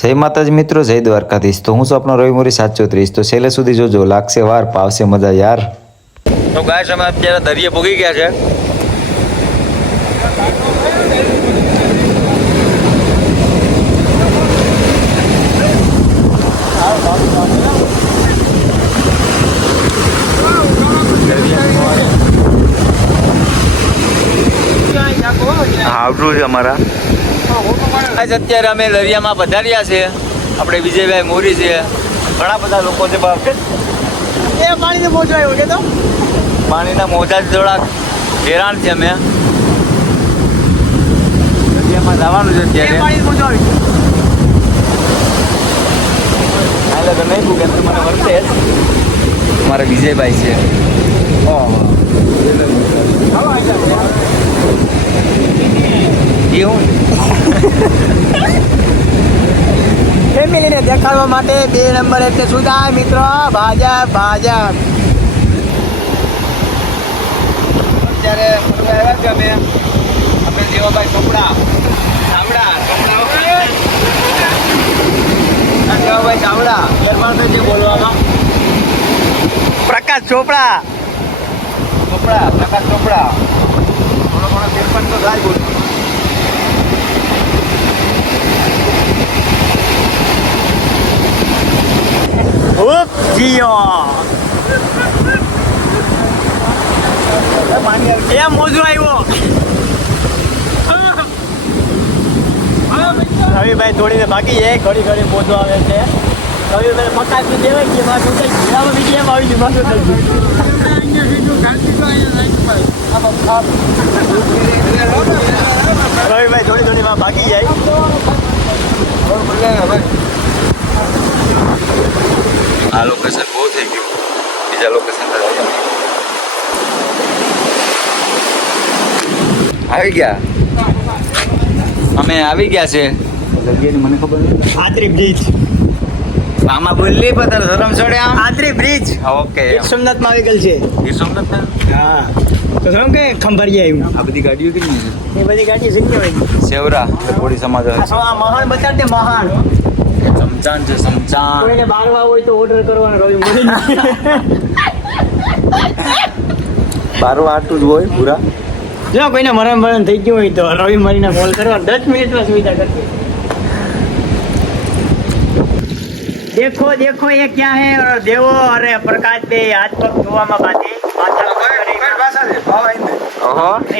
જય માતાજી મિત્રો, જય દ્વારકાધીશ। તો હું છું આપનો રવિ મોરી 734। તો છેલ્લે સુધી જોજો, લાગશે વાર, પાવશે મજા યાર। તો ગાઈસ અમે અત્યારે દરિયે ભોગી ગયા છે। આવડું છે અમારા। અત્યારે અમે દરિયામાં પધાર્યા છે। આપણે વિજયભાઈ મોરી છે, ઘણા બધા લોકો છે। એ પાણીનો મોજો આવ્યો કે તો પાણીના મોજા થોડાક હેરાન છે અમે। દરિયામાં જવાનું છે અત્યારે। પાણીનો મોજો આવ્યો હાલે તો નહીં ભૂગે તો મને વર્તે જ। અમારા વિજયભાઈ છે। એ હું ફેમિલીને દેખાડવા માટે 2 નંબર એટલે સુધા મિત્રો ભાજપ ભાજપ। અત્યારે આવ્યા છે અમે દેવાભાઈ ચોપડા દેવાભાઈ ચાવડા ફેરફાર છે બોલવામાં। પ્રકાશ ચોપડા પ્રકાશ ચોપડા થોડો ઘણો ફેરફાર તો થાય બોલ। જીઓ એ મોજો આવ્યો। રવિભાઈ થોડીને બાકી છે, ઘડી ઘડી મોજો આવે છે। રવિભાઈ મકાન દેવાય કે માથું થઈ ગયું, બીજી એમ આવી ગયું, માથું થઈ ગયું। રવિભાઈ થોડી થોડીમાં બાકી જાય। આ લોકેશન બહુ થઈ ગયું, બીજા લોકેશન પર આવી ગયા। અમે આવી ગયા છે જગ્યાની મને ખબર નથી। આદરી બ્રિજ આમાં બોલી પણ તારે શરમ ચડે આમ। આદરી બ્રિજ ઓકે ગીર સોમનાથમાં આવી ગયેલ છે। ગીર સોમનાથ હા તો શું કે ખંભાળિયા આવ્યું। આ બધી ગાડીઓ કેટલી છે? એ બધી ગાડી શીખી હોય સેવરા કોળી સમાજ મહાન બતાડતે મહાન। સમચાન છે સમચાન। કોઈને બારવા હોય તો ઓર્ડર કરવાનો રવિ મોરી। બારવા આટલું જ હોય પૂરા। જો કોઈને મરણ થઈ ગયું હોય તો રવિ મોરીને કોલ કરવા 10 મિનિટમાં સુવિધા કરશે। देखो देखो ये क्या है और देवो अरे प्रकाश बे हाथ पग ધોવામાં બાંધી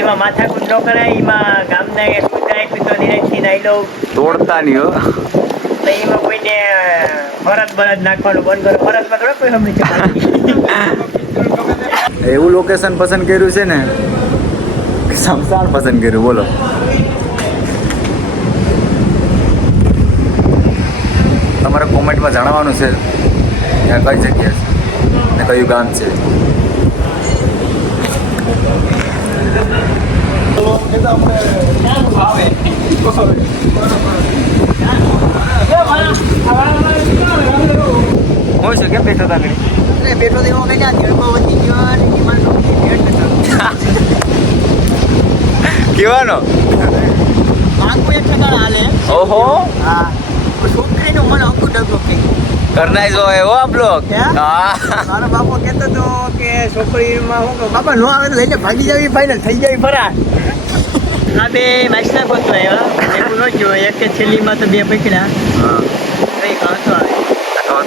એમાં માથા કુંડો કરાય એમાં ગામના એક કુતરા એક તો નિરાશી નાઈ લો તોડતા નહીં હો। તો એમાં કોઈને બળદ નાખવાનું બંધ કરો। બળદમાં થોડો કોઈ સમજે છે। એવું લોકેશન પસંદ કર્યું છે ને, સમસાન પસંદ કર્યું બોલો। તમારે કોમેન્ટમાં જણાવવાનું છે ત્યાં કઈ જગ્યા છે ને કયું ગામ છે। હું છે કેમ બેઠો હતા બેઠો દેવો કે ધીરકો વધી ગયો અને એમાં કેવાનો? માંગુ એક ટકા હાલે। ઓહો હા છોકરીનું મન હકું ડગલો કે કરના જો હો આપ લોગ। હા મારો બાપો કહેતો હતો કે છોકરીમાં હું કહું બાપા નો આવે તો લઈને ભાગી જાવી ફાઇનલ થઈ જાય ફરા। આ બે માસ્ટર પહોંચો આવ્યા એવું ન જોયું એક કે છેલ્લીમાં તો 2 પકડ્યા। હા કઈ કાંતો આવે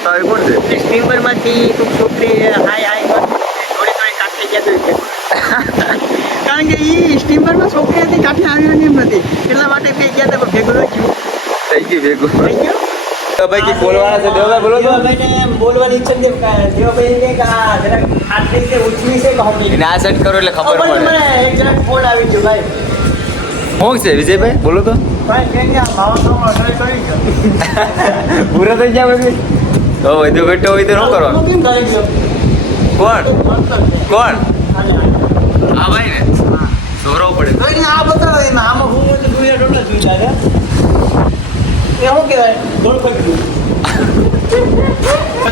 તો આવી કોણ છે? સ્ટીમરમાંથી કોઈક છોકરી હાય થોડી થોડી કાંઠે ગયા તો કારણ કે એ સ્ટીમરમાં છોકરી હતી કાંઠે આવી એમ નથી એટલા માટે બે ગયા હતા પણ ભેગું ન થયું। થઈ ગયું ભેગું। થઈ ગયું તો ભાઈ કી બોલવાના છે દેવભાઈ બોલો તો। દેવાભાઈને બોલવાની ઈચ્છા છે દેવાભાઈ કે આ જરાક આટલી રીતે ઉછવી છે કે હમણી એને આ સેટ કરો એટલે ખબર પડે। મને એક જરાક ફોન આવી ગયો ભાઈ। શું છે વિજયભાઈ બોલો તો। ભાઈ કે માવા ટ્રાય કરી ગયો પૂરા થઈ ગયા બધી તો વધુ ઘટો હોય તો શું કરવાનું? કેમ કરી ગયો કોણ કોણ? હા ભાઈ ને હા સોરવું પડે। ભાઈ આ બતાવો એમાં આમાં હું તો દુનિયા ટોટલ જોઈ લાગે એ શું કહેવાય ગોળ પકડ્યું।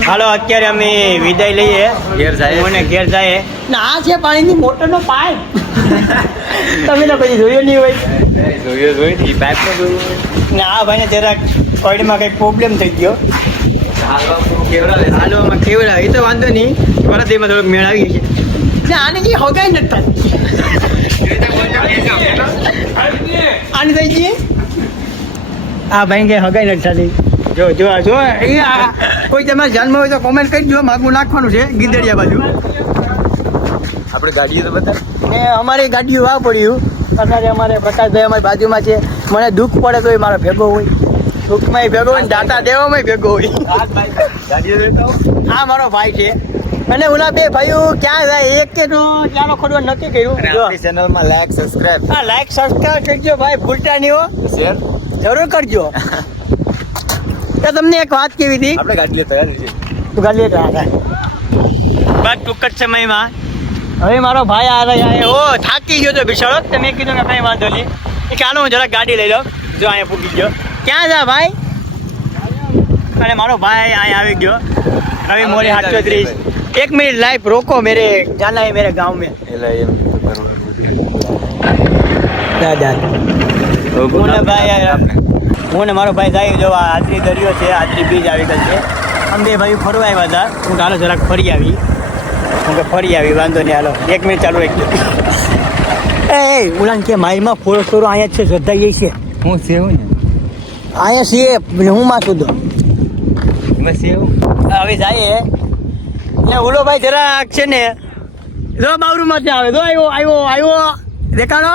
હાલો અત્યારે અમે વિદાય લઈએ। ઘેર જાય મને ઘેર જાય ને આ છે પાણીની મોટરનો પાઇપ। તમે તો પછી જોયો નહીં હોય જોયું પાઇપ નો જોયું ને આ ભાઈને જરાક કોઈડમાં કંઈક પ્રોબ્લેમ થઈ ગયો હાલવામાં કેવડા એ તો વાંધો નહીં વરદીમાં થોડોક મેળ આવી ગયો છે આને જે હોગાઈ નથી આની થઈ જઈએ આ ભાઈ કે હગાઈ નથી થતી જો જો જો એ કોઈ તમારે ધ્યાનમાં હોય તો કોમેન્ટ કરી દો માગું નાખવાનું છે ગીદડિયા બાજુ આપણે ગાડીઓ તો બતા ને અમારી ગાડીઓ વાવ પડ્યું અત્યારે અમારે પ્રકાશભાઈ અમારી બાજુમાં છે મને દુઃખ પડે તો એ મારો ભેગો હોય દુઃખમાં ભેગો હોય ને દાતા દેવામાં ભેગો હોય આ મારો ભાઈ છે અને ઓલા બે ભાઈઓ ક્યાં જાય એક કે તો ચાલો ખોડવા નક્કી કર્યું ચેનલમાં લાઈક સબસ્ક્રાઇબ હા લાઈક સબસ્ક્રાઈબ કરજો ભાઈ ભૂલતા નહીં હો શેર જરૂર કરજો તો તમને એક વાત કેવી હતી આપણે ગાડીઓ તૈયાર છે તું ગાડી બસ ટૂંક જ સમયમાં હવે મારો ભાઈ આ રહ્યા ઓ થાકી ગયો તો બિચારો તમે કીધું કે કંઈ વાંધો નહીં એ ચાલો હું જરાક ગાડી લઈ લઉં જો અહીંયા પૂકી ગયો ક્યાં જા ભાઈ અને મારો ભાઈ અહીંયા આવી ગયો રવિ મોરી 730 एक मिनट लाइव रोको मेरे जाना है मेरे गांव में दादा હું ને મારો ભાઈ જાય જો આદરી દરિયો છે આદરી બીજ આવી ગયો છે અમે બે ભાઈ ફરવા આવ્યા હતા હું ચાલો જરાક ફરી આવી હું કે ફરી આવી વાંધો નહીં હાલો 1 મિનિટ ચાલુ રાખજો એ ઉલાન કે માઈમાં ફોરો ફોરો અહીંયા છે શ્રદ્ધા એ છે હું સેવું ને અહીંયા છે હું માથું દો બસ સેવું હવે જાય એટલે ઓલો ભાઈ જરાક છે ને જો બાવરૂમાં જ આવે જો આવ્યો દેખાડો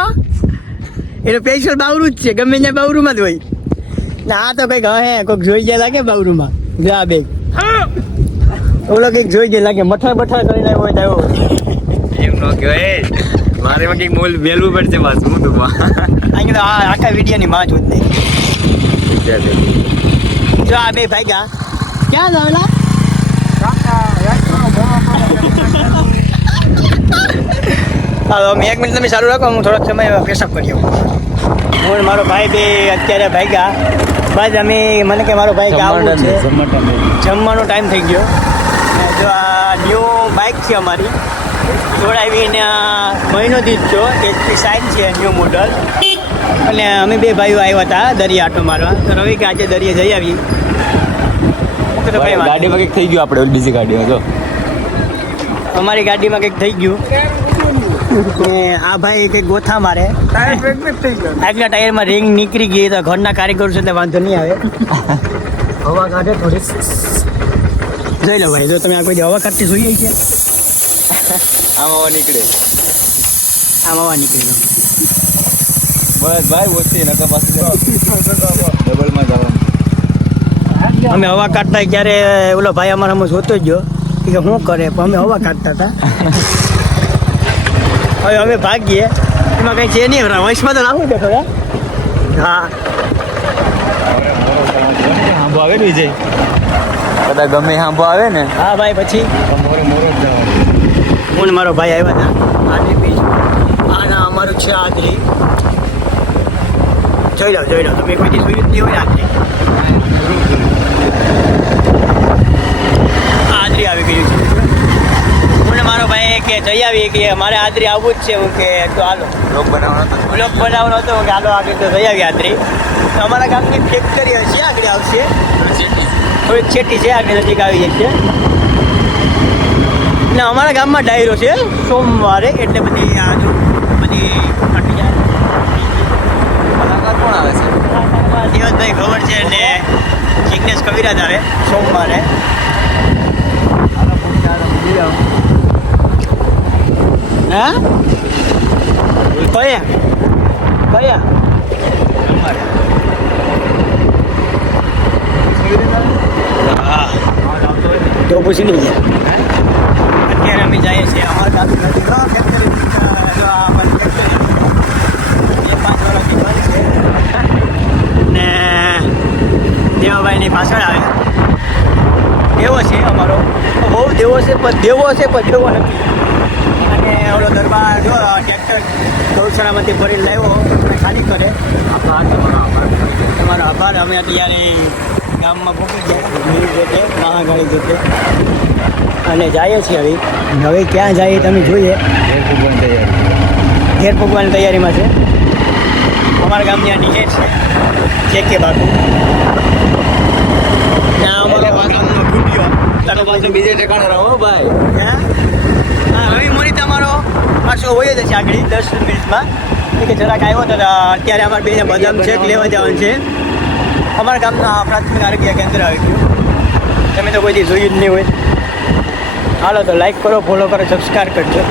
એટલે સ્પેશિયલ બાવરું જ છે ગમે ત્યાં બાવરૂમાં જ હોય ને આ તો કંઈક હે કોઈક જોઈ જાય લાગે બાવરૂમાં જો આ બે ઓલો કંઈક જોઈ જાય લાગે મઠા બઠા કરીને આવ્યો હોય તો એમ નો કહેવાય મારે માં કંઈક મોલ મેલવું પડશે બસ હું તો અહીં તો આખા વિડીયોની માં જ નહીં જો આ બે ભાઈ ગયા ક્યાં જાવેલા હાલો મેં 1 મિનિટ તમે ચાલુ રાખો હું થોડોક સમય પેશાબ કરી આવું હું મારો ભાઈ બે અત્યારે ભાગ્યા બસ અમે મને કે મારો ભાઈ આવવું છે જમવાનો ટાઈમ થઈ ગયો જો આ ન્યૂ બાઇક છે અમારી જોડાવીને મહિનો દીધ છો HP સાઇન છે ન્યૂ મોડલ અને અમે બે ભાઈઓ આવ્યા હતા દરિયા આટો મારવા તો રવિ કે આજે દરિયા જઈ આવીએ ગાડીમાં કંઈક થઈ ગયું આપણે બીજી ગાડીમાં જો અમારી ગાડીમાં કંઈક થઈ ગયું ને આ ભાઈ કંઈક ગોથા મારે આગલા ટાયરમાં રિંગ નીકળી ગઈ તો ઘરના કારીગર છે એટલે વાંધો નહીં આવે હવા કાઢે થોડી જોઈ લો ભાઈ જો તમે આ કોઈ હવા કાઢતી જોઈએ છે આમ હવા નીકળે આમ હવા નીકળી બસ ભાઈ ઓછી નકર પાછું ડબલમાં જવાનું અમે હવા કાઢતા ત્યારે ઓલો ભાઈ અમારા અમે જોતો જ ગયો કે શું કરે પણ અમે હવા કાઢતા હતા હવે અમે ભાગીએ એમાં કંઈ છે નહીં વંશમાં તો નાખવું છે થોડા હા હાંભો આવે ને વિજય કદાચ ગમે હાંભો આવે ને હા ભાઈ પછી હું ને મારો ભાઈ આવ્યા હતા આદરી બીજ આના અમારું છે આદરી જોઈ લો તમે કોઈથી જોયું જ નહીં હોય આદરી આદરી આવી ગયું છે હું ને મારો ભાઈ કે જઈ આવીએ કે મારે આદરી આવવું જ છે હું કે તો હાલો બ્લોગ બનાવવાનો હતો કે હાલો આગળ તો જઈ આવી આદરી તો અમારા ગામની ફેક્ટરી હશે આગળ આવશે થોડીક છેટી છે આગળ નજીક આવી જશે ને અમારા ગામમાં ડાયરો છે સોમવારે એટલે બધી આજુ બધી ફટી જાય કલાકાર કોણ આવે છે દેવતભાઈ ખબર છે ને જિગ્નેશ કવિરાજ આવે સોમવારે હા કયા હા તો પૂછી નહીં જાય અત્યારે અમે જઈએ છીએ અમારા ને દેવાભાઈની પાછળ આવે દેવો છે અમારો બહુ દેવો છે પણ દેવો નથી અને ઓલો દરબાર જો ટ્રેક્ટર ગૌશાળામાંથી ભરી લાવ્યો ખાલી કરે તમારો આભાર અમે અત્યારે ગામમાં પહોંચી ગયા મહાગાડી જતે અને જઈએ છીએ હવે ક્યાં જઈએ તમે જોઈએ ઘેર પૂગવાની તૈયારીમાં છે અમારા ગામની આ નીચે છે કે બાપુ ને બીજે ઠેકાણે રહો ભાઈ. હા રવિ મોરી તમારો પાછો હોય જ છે આગળ 10 મિનિટમાં કે જરાક આવ્યો તો અત્યારે અમારે બેને બદામ શેક લેવા જવાનું છે અમારા ગામના પ્રાથમિક આરોગ્ય કેન્દ્ર આવી ગયું તમે તો કોઈ દી જોયું જ નહીં હોય હાલો તો લાઈક કરો ફોલો કરો સબસ્ક્રાઈબ કરજો